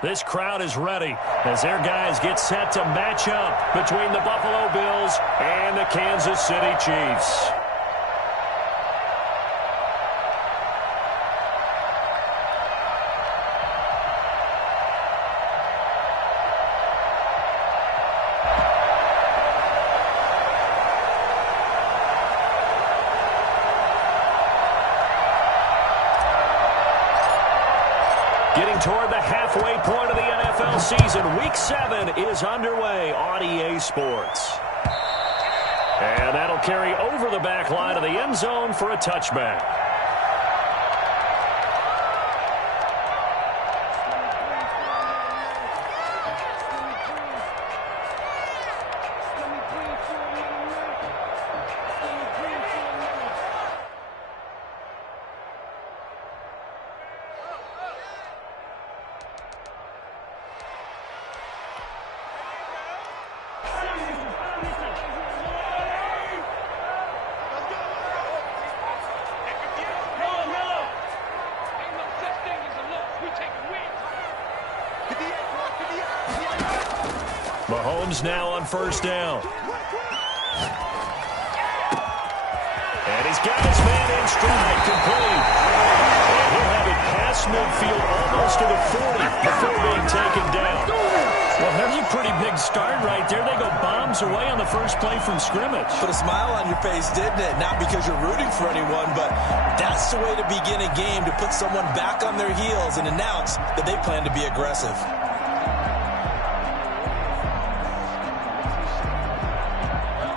This crowd is ready as their guys get set to match up between the Buffalo Bills and the Kansas City Chiefs. Getting toward the halfway point of the NFL season, Week 7 is underway on EA Sports. And that'll carry over the back line of the end zone for a touchback. Mahomes now on first down. And he's got his man in stride, complete. And he'll have it past midfield almost to the 40 before being taken down. Well, there's a pretty big start right there. They go bombs away on the first play from scrimmage. Put a smile on your face, didn't it? Not because you're rooting for anyone, but that's the way to begin a game, to put someone back on their heels and announce that they plan to be aggressive.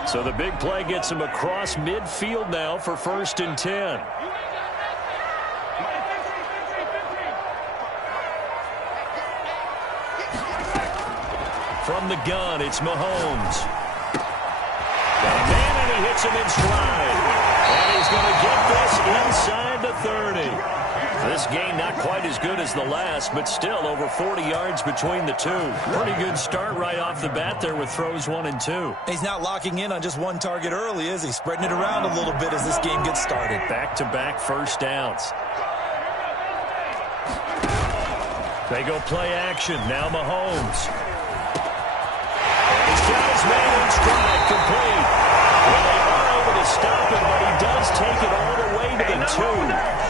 So the big play gets him across midfield now for 1st and 10. From the gun, it's Mahomes. Got a man, and he hits him in stride. And he's going to get this inside the 30. This game not quite as good as the last, but still over 40 yards between the two. Pretty good start right off the bat there with throws 1 and 2. He's not locking in on just one target early, is he? Spreading it around a little bit as this game gets started. Back-to-back first downs. They go play action. Now Mahomes. And he's got his man in stride, complete. Well, they are able to stop him, but he does take it all the way to the 2.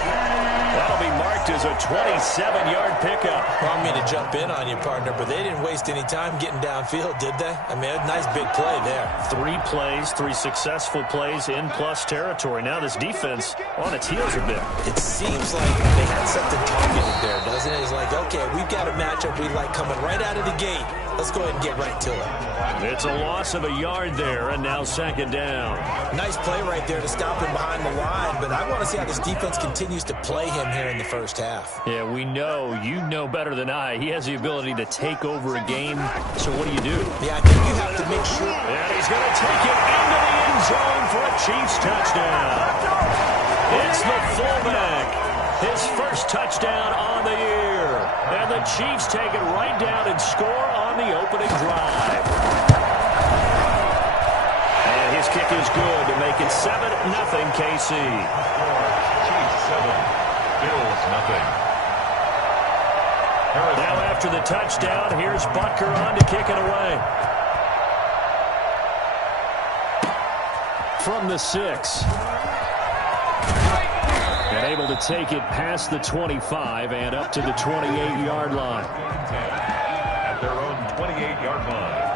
That'll be marked as a 27-yard pickup. Well, I mean to jump in on you, partner, but they didn't waste any time getting downfield, did they? I mean, a nice big play there. 3 plays, 3 successful plays in plus territory. Now this defense on its heels a bit. It seems like they had something targeted there, doesn't it? It's like, okay, we've got a matchup we like coming right out of the gate. Let's go ahead and get right to it. It's a loss of a yard there, and now 2nd down. Nice play right there to stop him behind the line, but I want to see how this defense continues to play him here in the first half. Yeah, we know. You know better than I. He has the ability to take over a game. So what do you do? Yeah, I think you have to make sure. And he's going to take it into the end zone for a Chiefs touchdown. It's the fullback. His first touchdown on the year. And the Chiefs take it right down and score on the opening drive. And his kick is good to make it 7-0 KC. Chiefs 7, Bills 0. Now after the touchdown, here's Butker on to kick it away. From the 6. And able to take it past the 25 and up to the 28-yard line. At their own 28-yard line.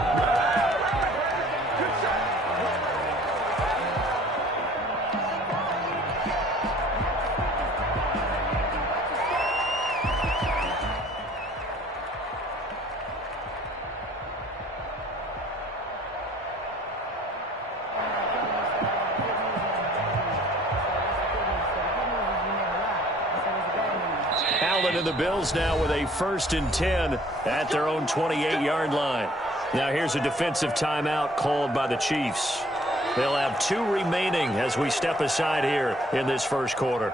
Allen and the Bills now with a 1st and 10 at their own 28-yard line. Now here's a defensive timeout called by the Chiefs. They'll have 2 remaining as we step aside here in this first quarter.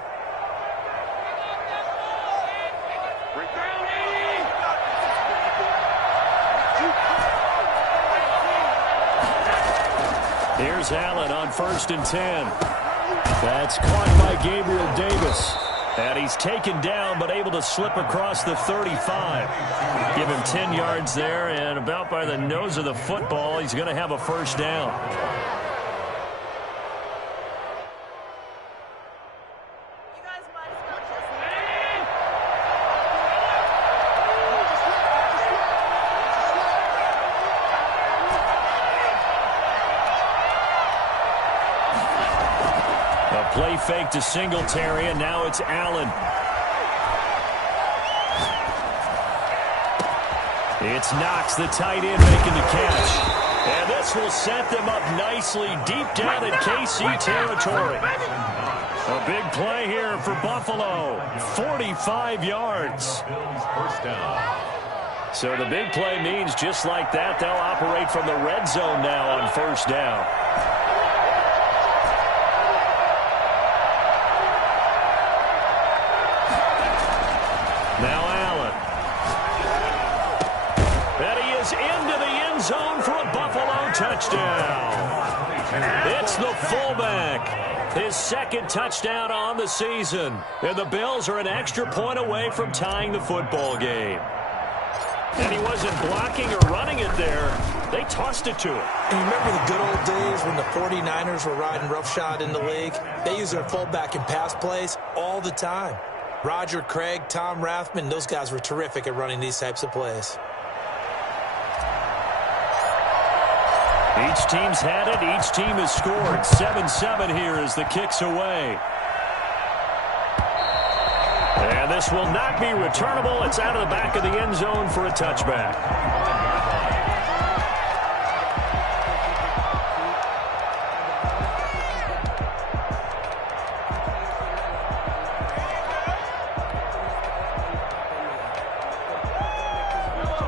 Here's Allen on 1st and 10. That's caught by Gabriel Davis. And he's taken down but able to slip across the 35. give him 10 yards there, and about by the nose of the football, he's going to have a first down. A play fake to Singletary, and now it's Allen. It's Knox, the tight end, making the catch. And this will set them up nicely deep down in KC territory. A big play here for Buffalo. 45 yards. So the big play means just like that, they'll operate from the red zone now on first down. Now Allen. And he is into the end zone for a Buffalo touchdown. It's the fullback. His second touchdown on the season. And the Bills are an extra point away from tying the football game. And he wasn't blocking or running it there. They tossed it to him. And you remember the good old days when the 49ers were riding roughshod in the league? They used their fullback in pass plays all the time. Roger Craig, Tom Rathman, those guys were terrific at running these types of plays. Each team's had it. Each team has scored. 7-7 here as the kick's away. And this will not be returnable. It's out of the back of the end zone for a touchback.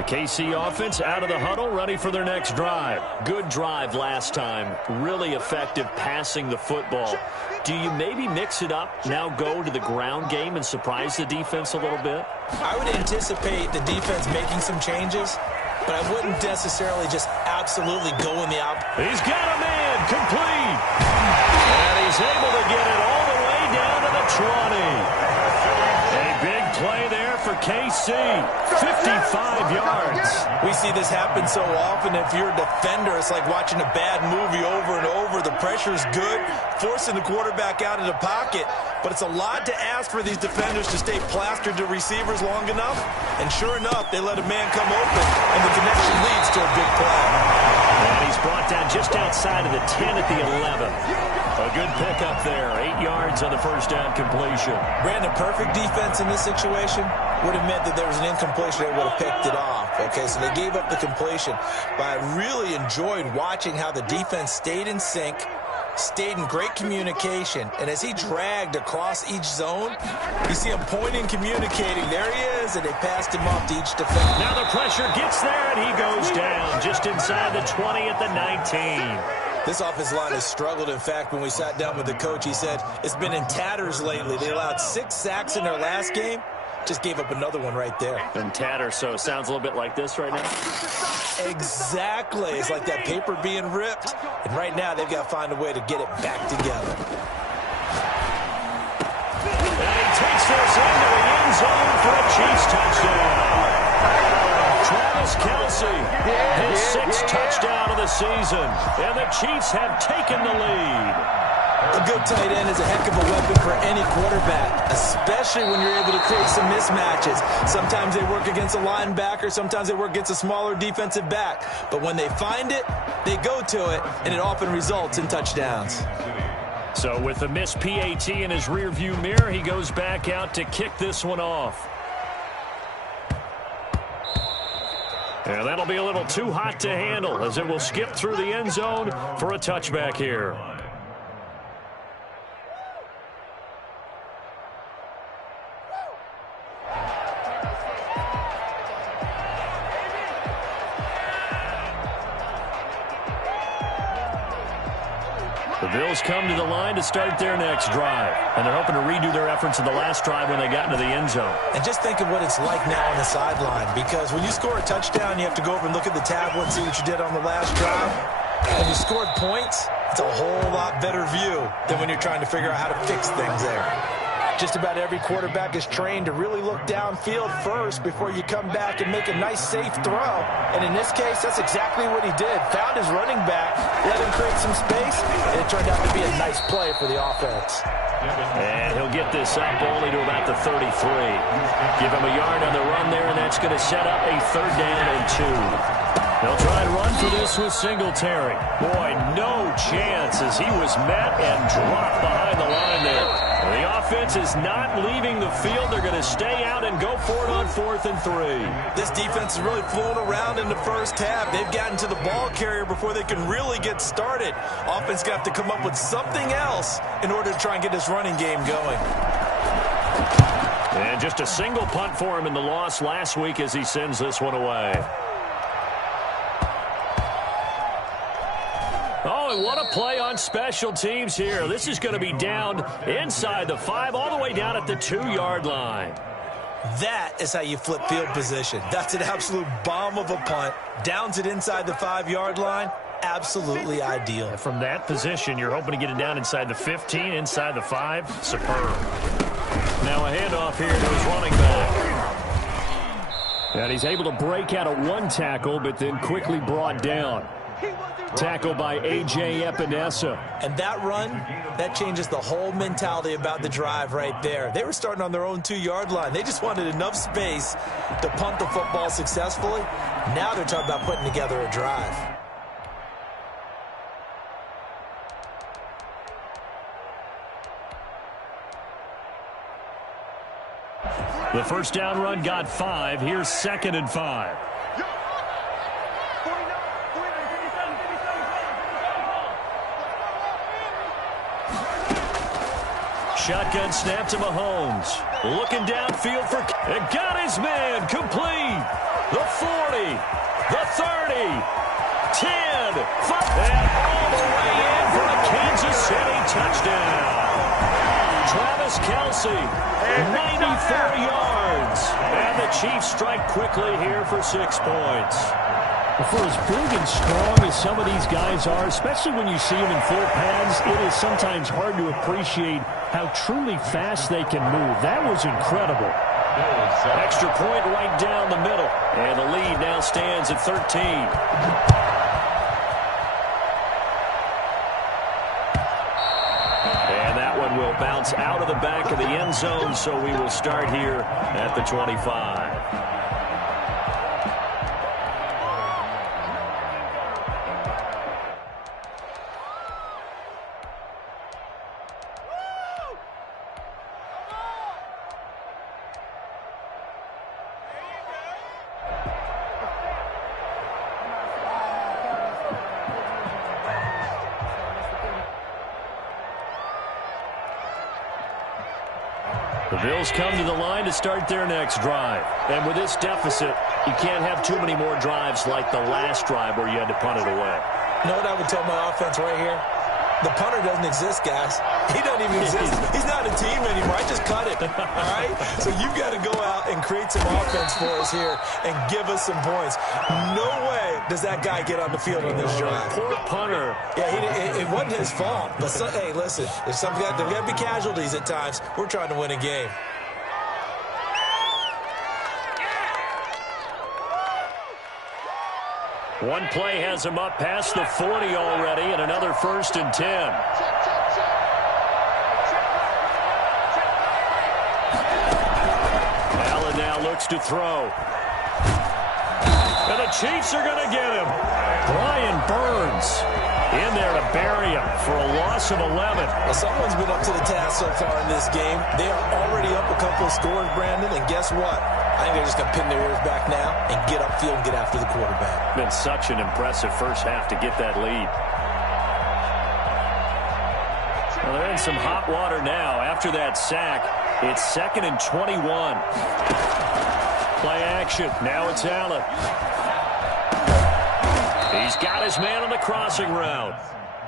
KC offense out of the huddle, ready for their next drive. Good drive last time. Really effective passing the football. Do you maybe mix it up, now go to the ground game and surprise the defense a little bit? I would anticipate the defense making some changes, but I wouldn't necessarily just absolutely go in the opposite. He's got a man complete. And he's able to get it all the way down to the 20. A big play there for KC. 55 yards. We see this happen so often. If you're a defender, it's like watching a bad movie over and over. The pressure's good, forcing the quarterback out of the pocket. But it's a lot to ask for these defenders to stay plastered to receivers long enough. And sure enough, they let a man come open, and the connection leads to a big play. And he's brought down just outside of the 10 at the 11. A good pickup there. 8 yards on the first down completion. Brandon, perfect defense in this situation would have meant that there was an incompletion. They would have picked it off. Okay, so they gave up the completion. But I really enjoyed watching how the defense stayed in sync, stayed in great communication, and as he dragged across each zone, you see him pointing, communicating. There he is, and they passed him off to each defender. Now the pressure gets there, and he goes down just inside the 20 at the 19. This offensive line has struggled. In fact, when we sat down with the coach, he said it's been in tatters lately. They allowed 6 sacks in their last game. Just gave up another one right there. And tatter, so it sounds a little bit like this right now? Exactly. It's like that paper being ripped. And right now, they've got to find a way to get it back together. And he takes this into the end zone for a Chiefs touchdown. Travis Kelce, his 6th touchdown of the season. And the Chiefs have taken the lead. A good tight end is a heck of a weapon for any quarterback, especially when you're able to create some mismatches. Sometimes they work against a linebacker, sometimes they work against a smaller defensive back. But when they find it, they go to it, and it often results in touchdowns. So with the missed PAT in his rearview mirror, he goes back out to kick this one off. And that'll be a little too hot to handle as it will skip through the end zone for a touchback here. The Bills come to the line to start their next drive. And they're hoping to redo their efforts in the last drive when they got into the end zone. And just think of what it's like now on the sideline. Because when you score a touchdown, you have to go over and look at the tablet and see what you did on the last drive. When you scored points, it's a whole lot better view than when you're trying to figure out how to fix things there. Just about every quarterback is trained to really look downfield first before you come back and make a nice, safe throw. And in this case, that's exactly what he did. Found his running back, let him create some space, and it turned out to be a nice play for the offense. And he'll get this up only to about the 33. Give him a yard on the run there, and that's going to set up a 3rd down and 2. They'll try and run for this with Singletary. Boy, no chance as he was met and dropped behind the line there. The offense is not leaving the field. They're going to stay out and go for it on 4th and 3. This defense is really flown around in the first half. They've gotten to the ball carrier before they can really get started. Offense got to come up with something else in order to try and get this running game going. And just a single punt for him in the loss last week as he sends this one away. Oh, and what a play on special teams here. This is going to be down inside the 5, all the way down at the 2-yard line. That is how you flip field position. That's an absolute bomb of a punt. Downs it inside the 5-yard line. Absolutely ideal. And from that position, you're hoping to get it down inside the 15, inside the 5. Superb. Now a handoff here to his running back. And he's able to break out of one tackle, but then quickly brought down. Tackle by A.J. Epinesa. And that run, that changes the whole mentality about the drive right there. They were starting on their own 2-yard line. They just wanted enough space to punt the football successfully. Now they're talking about putting together a drive. The first down run got 5. Here's 2nd and 5. Shotgun snap to Mahomes. Looking downfield for... And got his man complete. The 40. The 30. 10. 5. And all the way in for a Kansas City touchdown. Travis Kelce, 94 yards. And the Chiefs strike quickly here for 6 points. For as big and strong as some of these guys are, especially when you see them in full pads, it is sometimes hard to appreciate how truly fast they can move. That was incredible. Extra point right down the middle. And the lead now stands at 13. And that one will bounce out of the back of the end zone, so we will start here at the 25. The Bills come to the line to start their next drive. And with this deficit, you can't have too many more drives like the last drive where you had to punt it away. You know what I would tell my offense right here? The punter doesn't exist, guys. He doesn't even exist. He's not a team anymore. I just cut it, all right? So you've got to go out and create some offense for us here and give us some points. No way does that guy get on the field on this drive. Poor punter. Yeah, it wasn't his fault. But, hey, listen, there's got to be casualties at times. We're trying to win a game. One play has him up past the 40 already, and another 1st and 10. Allen now looks to throw. And the Chiefs are going to get him. Brian Burns in there to bury him for a loss of 11. Well, someone's been up to the task so far in this game. They are already up a couple of scores, Brandon, and guess what? I think they're just going to pin their ears back now and get upfield and get after the quarterback. Been such an impressive first half to get that lead. Well, they're in some hot water now. After that sack, it's 2nd and 21. Play action. Now it's Allen. He's got his man on the crossing route.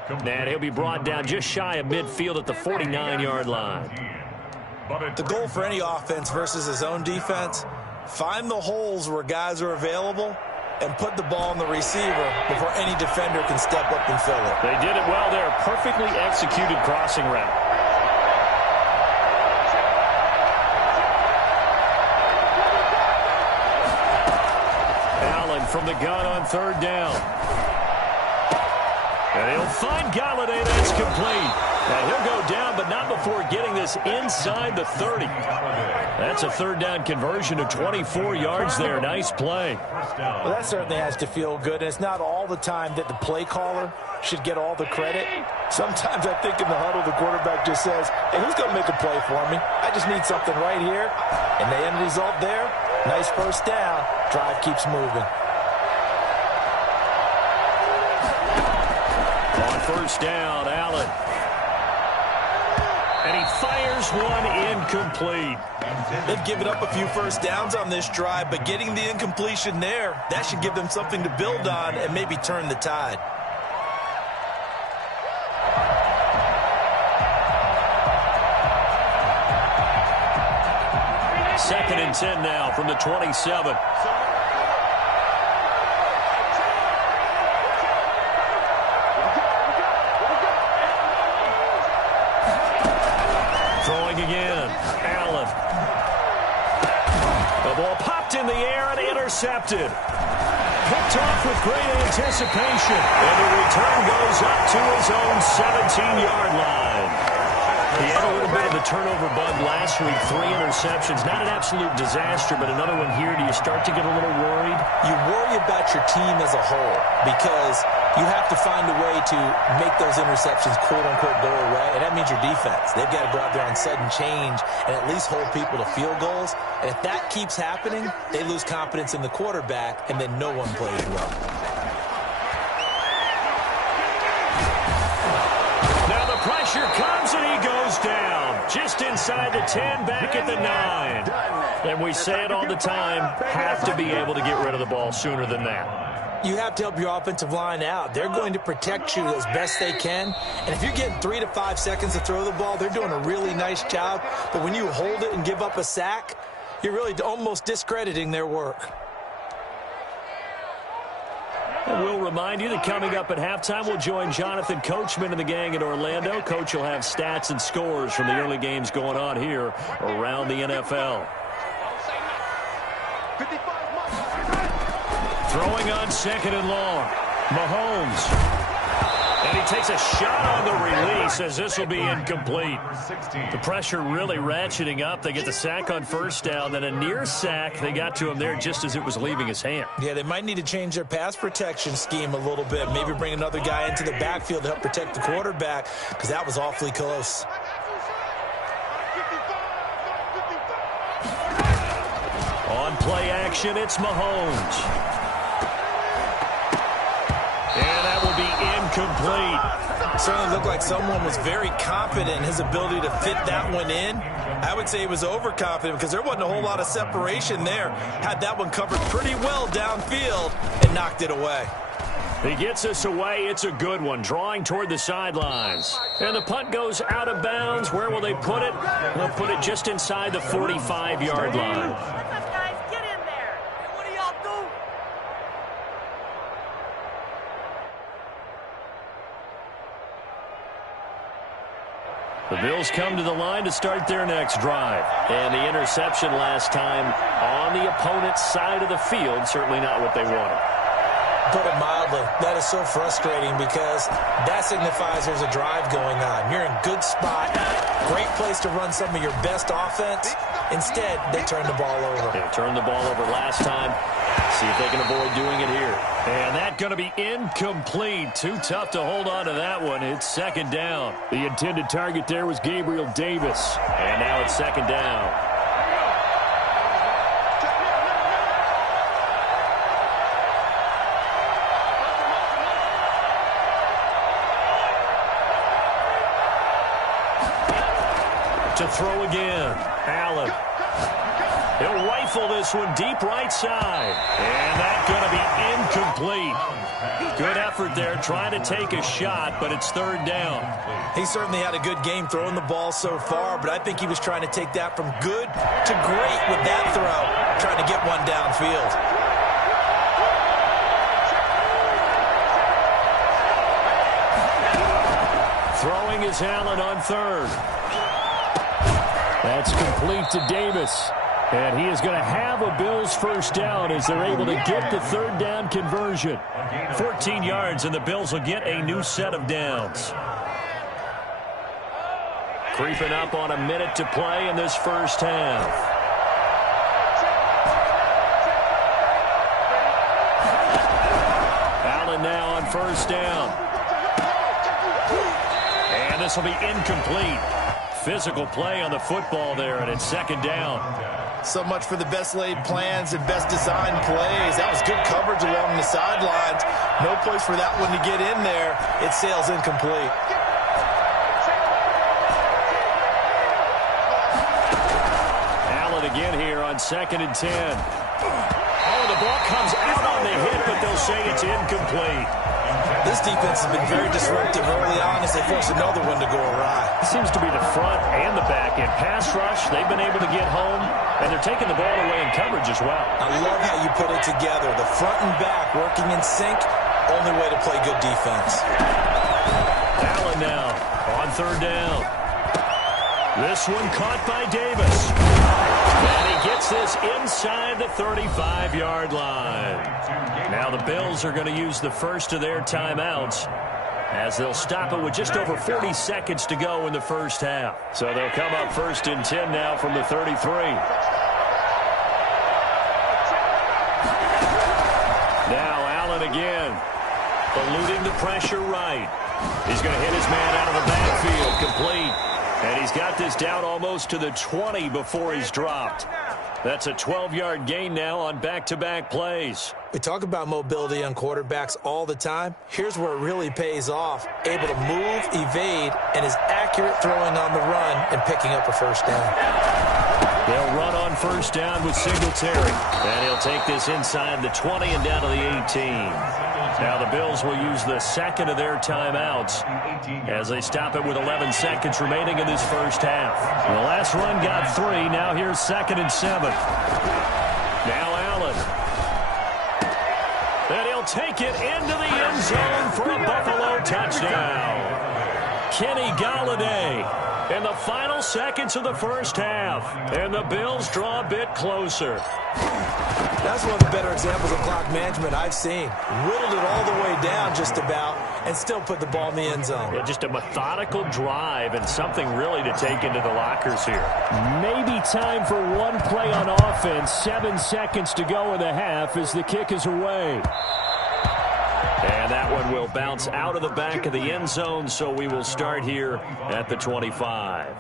And he'll be brought down just shy of midfield at the 49-yard line. The goal for any offense versus his own defense, find the holes where guys are available and put the ball on the receiver before any defender can step up and fill it. They did it well there. Perfectly executed crossing route. Allen from the gun on third down. And he'll find Golladay. That's complete. Now he'll go down, but not before getting this inside the 30. That's a third down conversion of 24 yards there. Nice play. Well, that certainly has to feel good. And it's not all the time that the play caller should get all the credit. Sometimes I think in the huddle, the quarterback just says, hey, who's going to make a play for me? I just need something right here. And the end result there, nice first down. Drive keeps moving. On first down, Allen. And he fires one incomplete. They've given up a few first downs on this drive, but getting the incompletion there, that should give them something to build on and maybe turn the tide. Second and 10 now from the 27. Throwing again. Allen. The ball popped in the air and intercepted. Picked off with great anticipation. And the return goes up to his own 17-yard line. He had a little bit of the turnover bug last week. 3 interceptions. Not an absolute disaster, but another one here. Do you start to get a little worried? You worry about your team as a whole because you have to find a way to make those interceptions, quote-unquote, go away, and that means your defense. They've got to go out there on sudden change and at least hold people to field goals. And if that keeps happening, they lose confidence in the quarterback, and then no one plays well. Now the pressure comes, and he goes down. Just inside the 10, back at the 9. And we say it all the time, have to be able to get rid of the ball sooner than that. You have to help your offensive line out. They're going to protect you as best they can. And if you're getting 3 to 5 seconds to throw the ball, they're doing a really nice job. But when you hold it and give up a sack, you're really almost discrediting their work. And we'll remind you that coming up at halftime, we'll join Jonathan Coachman and the gang in Orlando. Coach will have stats and scores from the early games going on here around the NFL. Throwing on second and long. Mahomes. And he takes a shot on the release as this will be incomplete. The pressure really ratcheting up. They get the sack on first down. Then a near sack. They got to him there just as it was leaving his hand. Yeah, they might need to change their pass protection scheme a little bit. Maybe bring another guy into the backfield to help protect the quarterback because that was awfully close. On play action, it's Mahomes. And that will be incomplete. Certainly looked like someone was very confident in his ability to fit that one in. I would say he was overconfident because there wasn't a whole lot of separation there. Had that one covered pretty well downfield and knocked it away. He gets us away. It's a good one. Drawing toward the sidelines. And the punt goes out of bounds. Where will they put it? They'll put it just inside the 45-yard line. The Bills come to the line to start their next drive. And the interception last time on the opponent's side of the field, certainly not what they wanted. Put it mildly, that is so frustrating because that signifies there's a drive going on. You're in good spot, great place to run some of your best offense. Instead, they turn the ball over. They turned the ball over last time. See if they can avoid doing it here. And that's going to be incomplete. Too tough to hold on to that one. It's second down. The intended target there was Gabriel Davis. And now it's second down. To throw again. Allen. He'll rifle this one deep right side. And that's going to be incomplete. Good effort there trying to take a shot, but it's third down. He certainly had a good game throwing the ball so far, but I think he was trying to take that from good to great with that throw, trying to get one downfield. Throwing is Allen on third. That's complete to Davis. And he is going to have a Bills first down as they're able to get the third down conversion. 14 yards, and the Bills will get a new set of downs. Creeping up on a minute to play in this first half. Allen now on first down. And this will be incomplete. Physical play on the football there, and it's second down. So much for the best laid plans and best designed plays. That was good coverage along the sidelines. No place for that one to get in there. It sails incomplete. Allen again here on 2nd and 10. Oh, the ball comes out on the hit, but they'll say it's incomplete. This defense has been very disruptive early on as they force another one to go awry. It seems to be the front and the back end. Pass rush, they've been able to get home, and they're taking the ball away in coverage as well. I love how you put it together. The front and back working in sync, only way to play good defense. Allen now on third down. This one caught by Davis. And he gets this inside the 35-yard line. Now the Bills are going to use the first of their timeouts as they'll stop it with just over 40 seconds to go in the first half. So they'll come up 1st and 10 now from the 33. Now Allen again, eluding the pressure right. He's going to hit his man out of the backfield, complete. And he's got this down almost to the 20 before he's dropped. That's a 12-yard gain now on back-to-back plays. We talk about mobility on quarterbacks all the time. Here's where it really pays off. Able to move, evade, and is accurate throwing on the run and picking up a first down. They'll run on first down with Singletary. And he'll take this inside the 20 and down to the 18. Now the Bills will use the second of their timeouts as they stop it with 11 seconds remaining in this first half. The last run got 3. Now here's 2nd and 7. Now Allen. And he'll take it into the end zone for a Buffalo touchdown. Kenny Golladay in the final seconds of the first half. And the Bills draw a bit closer. That's one of the better examples of clock management I've seen. Whittled it all the way down just about and still put the ball in the end zone. Yeah, just a methodical drive and something really to take into the lockers here. Maybe time for one play on offense. 7 seconds to go in the half as the kick is away. And that one will bounce out of the back of the end zone, so we will start here at the 25.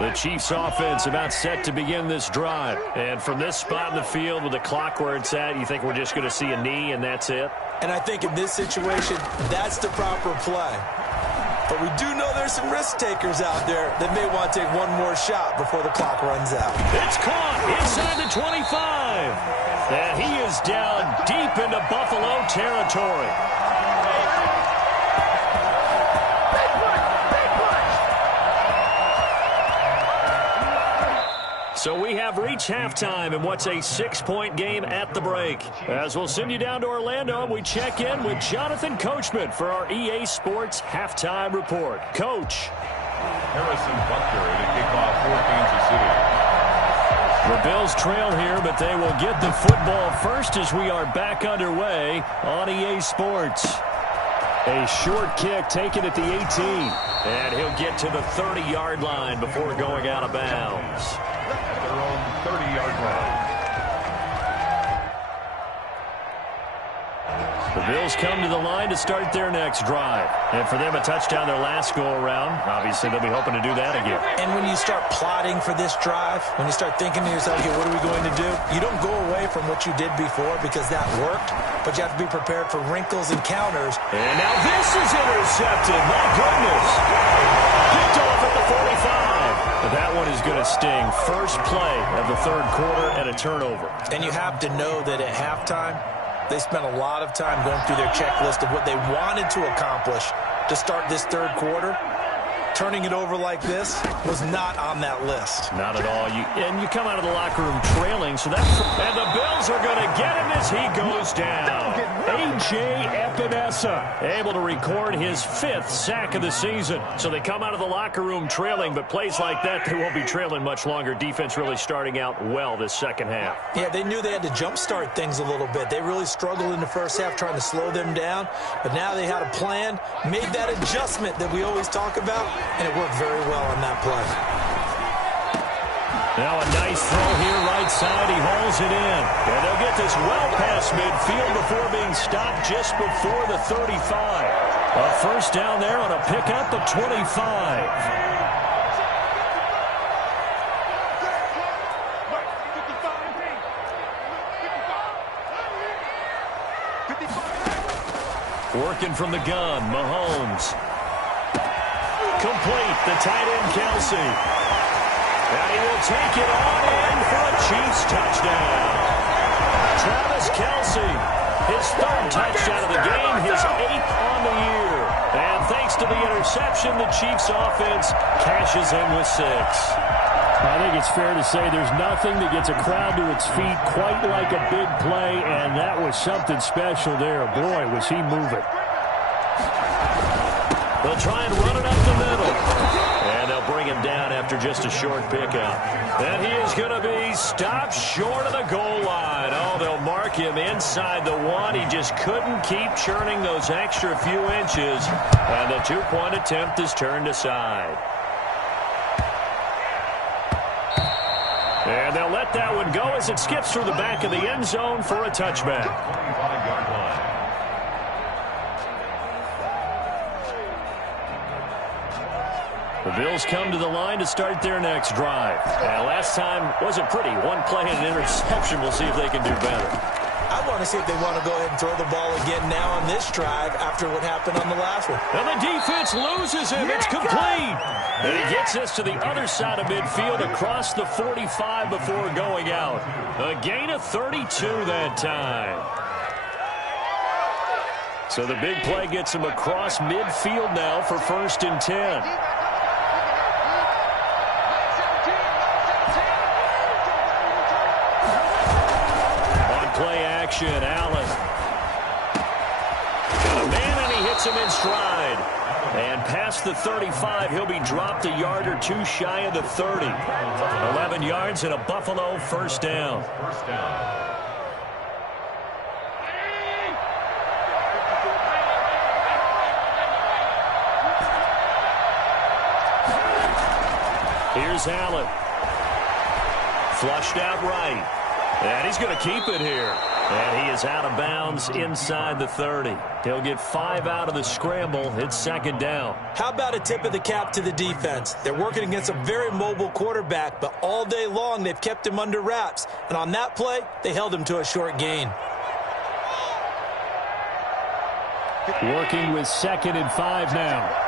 The Chiefs offense about set to begin this drive. And from this spot in the field with the clock where it's at, you think we're just going to see a knee and that's it? And I think in this situation, that's the proper play. But we do know there's some risk takers out there that may want to take one more shot before the clock runs out. It's caught inside the 25. And he is down deep into Buffalo territory. So we have reached halftime in what's a 6-point game at the break. As we'll send you down to Orlando, we check in with Jonathan Coachman for our EA Sports Halftime Report. Coach. Harrison Butker to kick off for Kansas City. The Bills trail here, but they will get the football first as we are back underway on EA Sports. A short kick taken at the 18. And he'll get to the 30-yard line before going out of bounds. At their own 30-yard line. The Bills come to the line to start their next drive. And for them, a touchdown their last go-around. Obviously, they'll be hoping to do that again. And when you start plotting for this drive, when you start thinking to yourself, okay, what are we going to do? You don't go away from what you did before because that worked, but you have to be prepared for wrinkles and counters. And now this is intercepted. My goodness. Picked off at the 45. But that one is going to sting. First play of the third quarter and a turnover. And you have to know that at halftime, they spent a lot of time going through their checklist of what they wanted to accomplish to start this third quarter. turning it over like this was not on that list. Not at all. You come out of the locker room trailing, so that's... And the Bills are going to get him as he goes down. A.J. Epinesa able to record his 5th sack of the season. So they come out of the locker room trailing, but plays like that, they won't be trailing much longer. Defense really starting out well this second half. Yeah, they knew they had to jumpstart things a little bit. They really struggled in the first half trying to slow them down, but now they had a plan, made that adjustment that we always talk about, and it worked very well on that play. Now a nice throw here right side. He hauls it in. And they'll get this well past midfield before being stopped just before the 35. A first down there on a pickup of 25. Working from the gun, Mahomes. Complete, the tight end, Kelsey. And he will take it on in for a Chiefs touchdown. Travis Kelsey, his 3rd touchdown of the game, his 8th on the year. And thanks to the interception, the Chiefs offense cashes in with 6. I think it's fair to say there's nothing that gets a crowd to its feet quite like a big play, and that was something special there. Boy, was he moving. They'll try and run it up the middle. And they'll bring him down after just a short pickup. And he is going to be stopped short of the goal line. Oh, they'll mark him inside the 1. He just couldn't keep churning those extra few inches. And the 2-point attempt is turned aside. And they'll let that one go as it skips through the back of the end zone for a touchback. 25-yard line. The Bills come to the line to start their next drive. And last time wasn't pretty. 1 play and an interception. We'll see if they can do better. I want to see if they want to go ahead and throw the ball again now on this drive after what happened on the last one. And the defense loses him. It's complete. And he gets us to the other side of midfield across the 45 before going out. A gain of 32 that time. So the big play gets him across midfield now for 1st and 10. Allen. Got a man, and he hits him in stride. And past the 35, he'll be dropped a yard or 2 shy of the 30. 11 yards and a Buffalo first down. Here's Allen. Flushed out right. And he's going to keep it here. And he is out of bounds inside the 30. He'll get 5 out of the scramble. It's 2nd down. How about a tip of the cap to the defense? They're working against a very mobile quarterback, but all day long they've kept him under wraps. And on that play, they held him to a short gain. Working with 2nd and 5 now.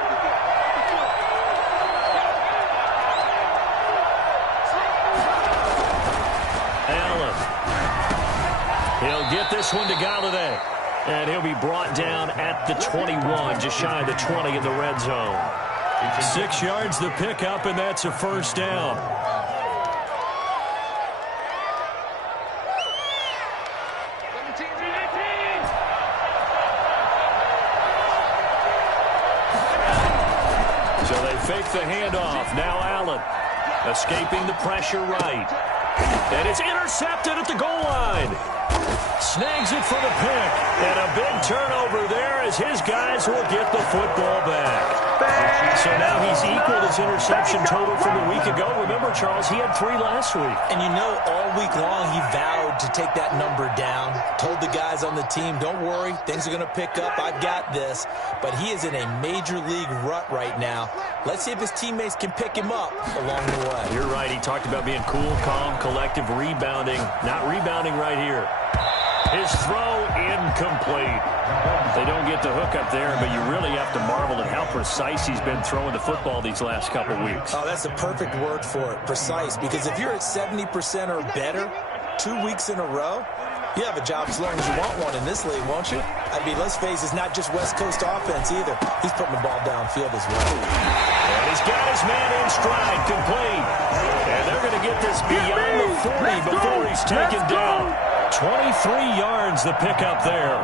He'll get this one to Galladay. And he'll be brought down at the 21, just shy of the 20 in the red zone. 6 yards the pickup, and that's a first down. So they fake the handoff. Now Allen escaping the pressure right. And it's intercepted at the goal line. Snags it for the pick. And a big turnover there as his guys will get the football back. So now he's equaled his interception total from a week ago. Remember, Charles, he had 3 last week. And you know, all week long he vowed to take that number down. Told the guys on the team, don't worry, things are going to pick up. I've got this. But he is in a major league rut right now. Let's see if his teammates can pick him up along the way. You're right. He talked about being cool, calm, collective, rebounding. Not rebounding right here. His throw incomplete. They don't get the hook up there, but you really have to marvel at how precise he's been throwing the football these last couple weeks. Oh, that's a perfect word for it, precise. Because if you're at 70% or better 2 weeks in a row, You have a job as long as you want one in this league, won't you? I mean, let's face it, it's not just West Coast offense either. He's putting the ball downfield as well. And he's got his man in stride, complete. And they're going to get this beyond the 40 before he's taken down. 23 yards the pickup there.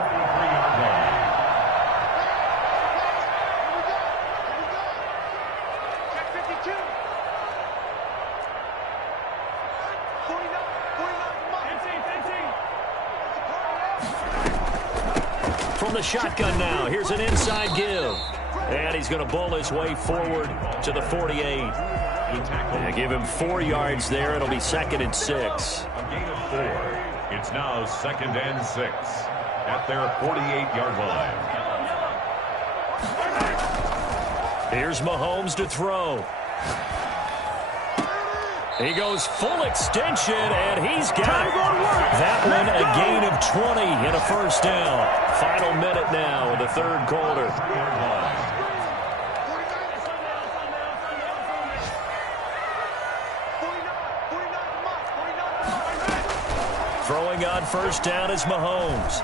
From the shotgun now, here's an inside give. And he's going to bull his way forward to the 48. They give him 4 yards there. It'll be 2nd and 6. A gain of 4. It's now 2nd and 6 at their 48-yard line. Here's Mahomes to throw. He goes full extension, and he's got that one, a gain of 20 and a first down. Final minute now in the third quarter. Throwing on first down is Mahomes.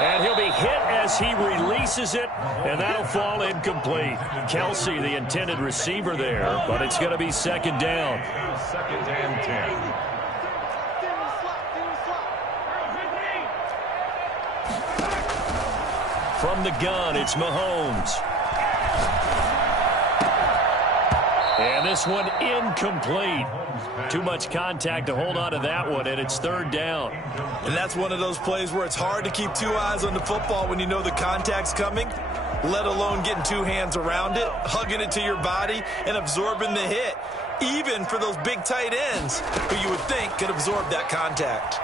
And he'll be hit as he releases it, and that'll fall incomplete. Kelsey, the intended receiver there, but it's going to be 2nd down. 2nd and 10. From the gun, it's Mahomes. And this one incomplete. Too much contact to hold on to that one, and it's 3rd down. And that's one of those plays where it's hard to keep 2 eyes on the football when you know the contact's coming, let alone getting 2 hands around it, hugging it to your body, and absorbing the hit, even for those big tight ends who you would think could absorb that contact.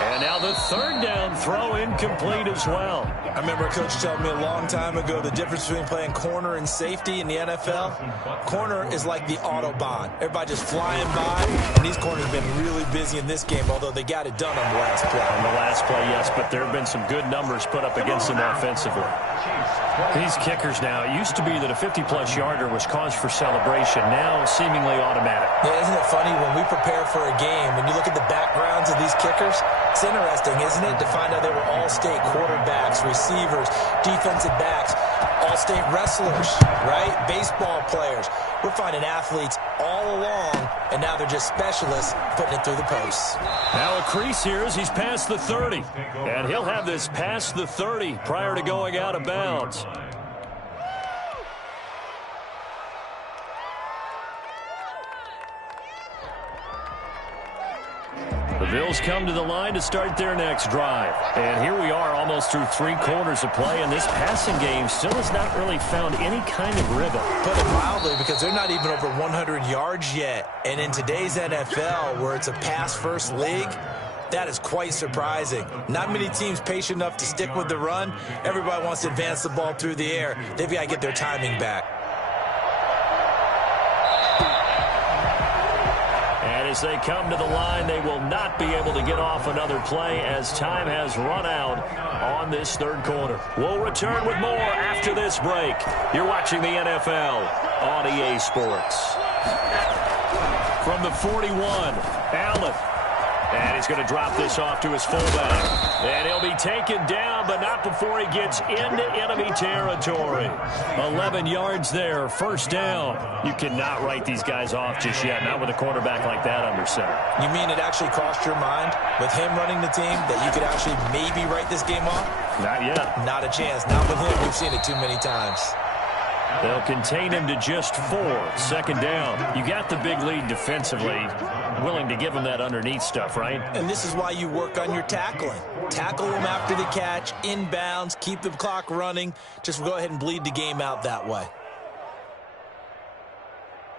And now the 3rd down throw incomplete as well. I remember a coach telling me a long time ago the difference between playing corner and safety in the NFL. Corner is like the Autobahn. Everybody just flying by, and these corners have been really busy in this game, although they got it done on the last play. On the last play, yes, but there have been some good numbers put up against them offensively. These kickers now, it used to be that a 50-plus yarder was cause for celebration. Now, seemingly automatic. Yeah, isn't it funny when we prepare for a game, when you look at the backgrounds of these kickers, it's interesting, isn't it, to find out they were all-state quarterbacks, receivers, defensive backs, all-state wrestlers, right? Baseball players. We're finding athletes all along, and now they're just specialists putting it through the posts. Now a crease here as he's past the 30. And he'll have this past the 30 prior to going out of bounds. The Bills come to the line to start their next drive. And here we are almost through 3 quarters of play, and this passing game still has not really found any kind of rhythm. Put it mildly, because they're not even over 100 yards yet. And in today's NFL, where it's a pass-first league, that is quite surprising. Not many teams patient enough to stick with the run. Everybody wants to advance the ball through the air. They've got to get their timing back. As they come to the line, they will not be able to get off another play as time has run out on this third quarter. We'll return with more after this break. You're watching the NFL on EA Sports. From the 41, Allen. And he's going to drop this off to his fullback. And he'll be taken down, but not before he gets into enemy territory. 11 yards there, first down. You cannot write these guys off just yet, not with a quarterback like that under center. You mean it actually crossed your mind with him running the team that you could actually maybe write this game off? Not yet. Not a chance. Not with him. We've seen it too many times. They'll contain him to just 4. Second down. You got the big lead defensively. Willing to give him that underneath stuff, right? And this is why you work on your tackling. Tackle him after the catch, inbounds, keep the clock running. Just go ahead and bleed the game out that way.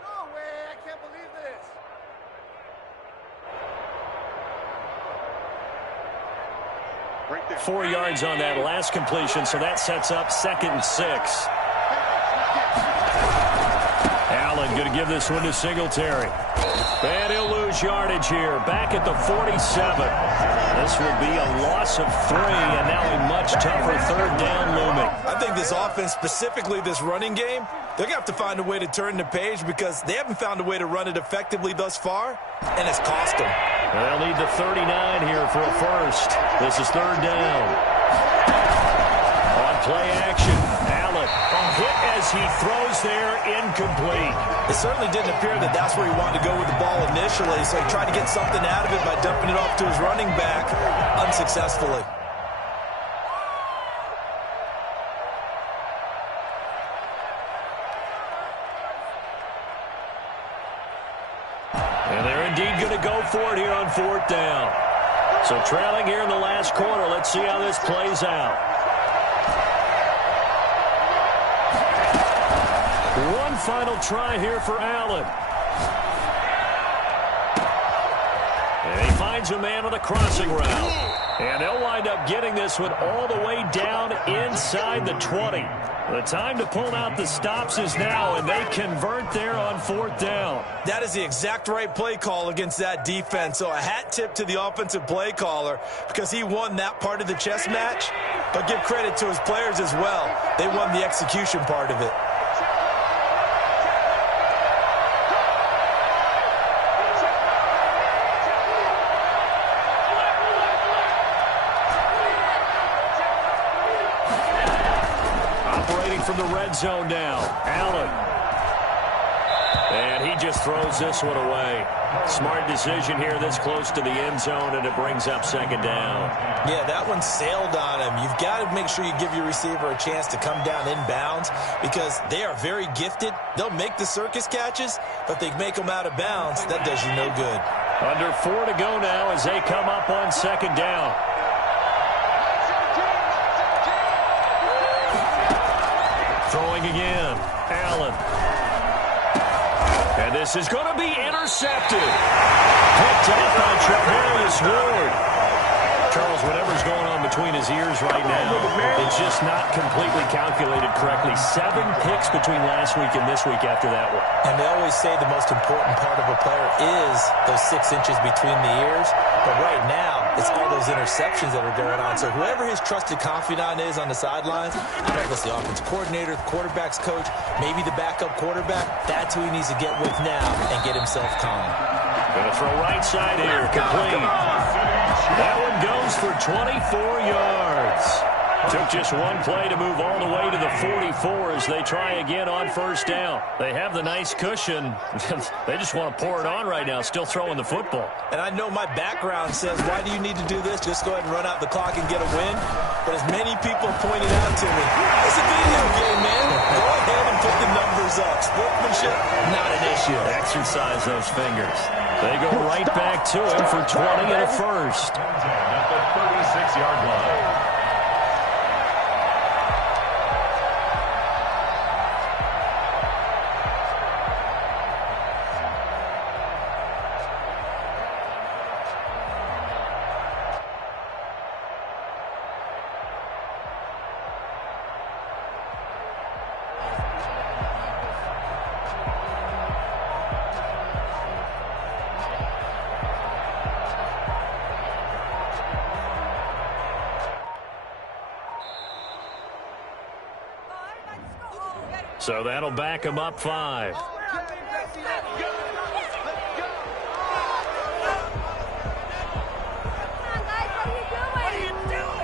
No way, I can't believe this. 4 yards on that last completion, so that sets up 2nd and 6. Allen going to give this one to Singletary. And he'll lose yardage here. Back at the 47. This will be a loss of 3, and now a much tougher third down looming. I think this offense, specifically this running game, they're going to have to find a way to turn the page because they haven't found a way to run it effectively thus far, and it's cost them. They'll need the 39 here for a first. This is third down. On play action, Allen. A hit as he throws there, incomplete. It certainly didn't appear that that's where he wanted to go with the ball initially, so he tried to get something out of it by dumping it off to his running back unsuccessfully. And they're indeed going to go for it here on fourth down. So trailing here in the last quarter. Let's see how this plays out. One final try here for Allen. And he finds a man on the crossing route. And they'll wind up getting this one all the way down inside the 20. The time to pull out the stops is now, and they convert there on fourth down. That is the exact right play call against that defense. So a hat tip to the offensive play caller because he won that part of the chess match. But give credit to his players as well. They won the execution part of it. From the red zone now, Allen. And he just throws this one away. Smart decision here this close to the end zone, and it brings up second down. Yeah, that one sailed on him. You've got to make sure you give your receiver a chance to come down inbounds because they are very gifted. They'll make the circus catches, but they make them out of bounds. That does you no good. Under 4 to go now as they come up on second down. Throwing again, Allen. And this is going to be intercepted. Picked up by Charvarius Ward. Charles, whatever's going on between his ears right now, it's just not completely calculated correctly. 7 picks between last week and this week after that one. And they always say the most important part of a player is those 6 inches between the ears. But right now, it's all those interceptions that are going on. So whoever his trusted confidant is on the sidelines, I don't know if it's the offensive coordinator, the quarterback's coach, maybe the backup quarterback, that's who he needs to get with now and get himself calm. Going to throw right side here, complete. That one goes for 24 yards. Took just one play to move all the way to the 44 as they try again on first down. They have the nice cushion. They just want to pour it on right now, still throwing the football. And I know my background says, why do you need to do this? Just go ahead and run out the clock and get a win. But as many people pointed out to me, it's a video game, man. Go ahead and put the numbers up. Sportsmanship, not an issue. Exercise those fingers. They go right back to him for 20 and a first. At the 36-yard line. So that'll back him up 5.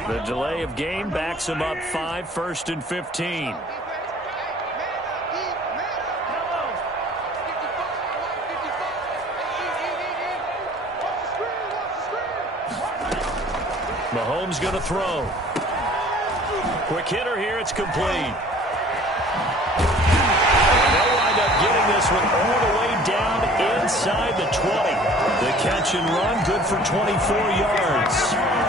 The delay of game backs him up 5, 1st and 15. Mahomes going to throw. Quick hitter here, it's complete. Getting this one all the way down inside the 20. The catch and run, good for 24 yards.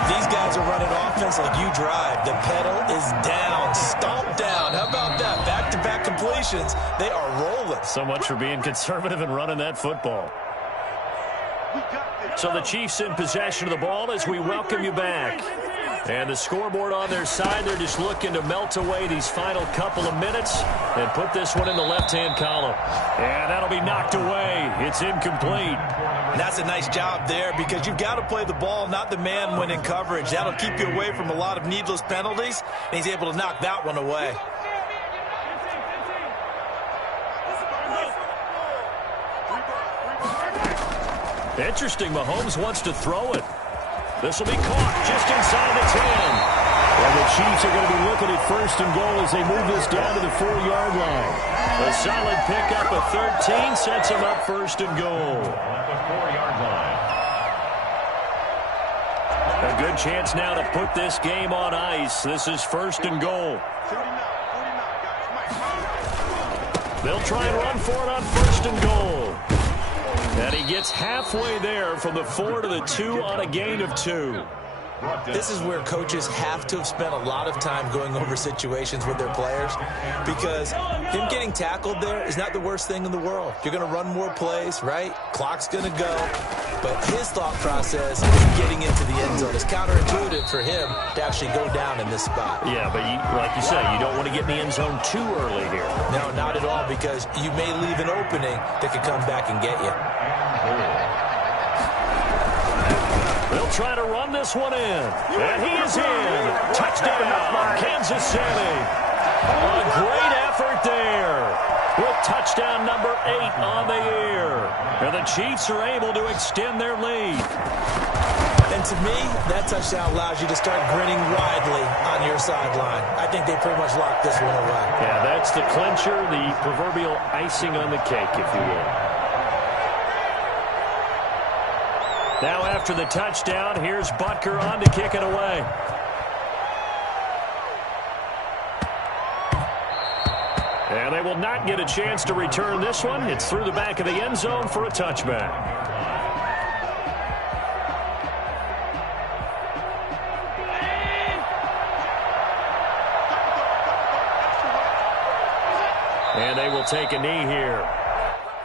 These guys are running offense like you drive. The pedal is down, stomp down. How about that? Back-to-back completions. They are rolling. So much for being conservative and running that football. So the Chiefs in possession of the ball as we welcome you back. And the scoreboard on their side, they're just looking to melt away these final couple of minutes and put this one in the left-hand column. And that'll be knocked away. It's incomplete. And that's a nice job there because you've got to play the ball, not the man when in coverage. That'll keep you away from a lot of needless penalties, and he's able to knock that one away. Interesting, Mahomes wants to throw it. This will be caught just inside the 10. And the Chiefs are going to be looking at first and goal as they move this down to the 4-yard line. A solid pickup of 13 sets them up first and goal. At the 4-yard line. A good chance now to put this game on ice. This is first and goal. They'll try and run for it on first and goal. And he gets halfway there from the 4 to the 2 on a gain of 2. This is where coaches have to have spent a lot of time going over situations with their players because him getting tackled there is not the worst thing in the world. You're going to run more plays, right? Clock's going to go. But his thought process is getting into the end zone. It's counterintuitive for him to actually go down in this spot. Yeah, but like you say, you don't want to get in the end zone too early here. No, not at all, because you may leave an opening that could come back and get you. They'll try to run this one in. And he is in. Touchdown, Kansas City. A great effort there with touchdown number 8 on the year. And the Chiefs are able to extend their lead. And to me, that touchdown allows you to start grinning widely on your sideline. I think they pretty much locked this one away. Yeah, that's the clincher, the proverbial icing on the cake, if you will. Now after the touchdown, here's Butker on to kick it away. And they will not get a chance to return this one. It's through the back of the end zone for a touchback. And they will take a knee here.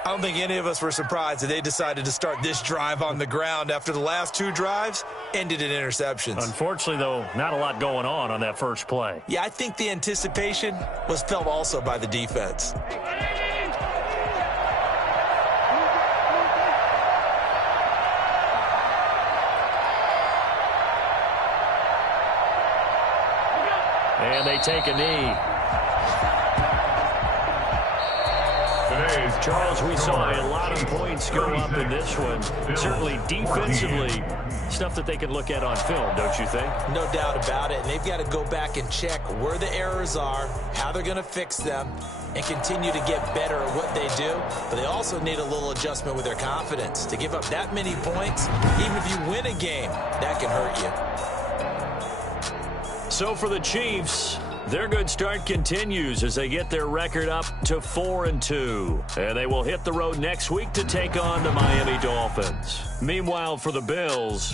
I don't think any of us were surprised that they decided to start this drive on the ground after the last 2 drives ended in interceptions. Unfortunately, though, not a lot going on that first play. Yeah, I think the anticipation was felt also by the defense. And they take a knee. Charles, we saw a lot of points go up in this one. Certainly defensively, stuff that they can look at on film, don't you think? No doubt about it. And they've got to go back and check where the errors are, how they're going to fix them, and continue to get better at what they do. But they also need a little adjustment with their confidence. To give up that many points, even if you win a game, that can hurt you. So for the Chiefs, their good start continues as they get their record up to 4-2. And they will hit the road next week to take on the Miami Dolphins. Meanwhile, for the Bills,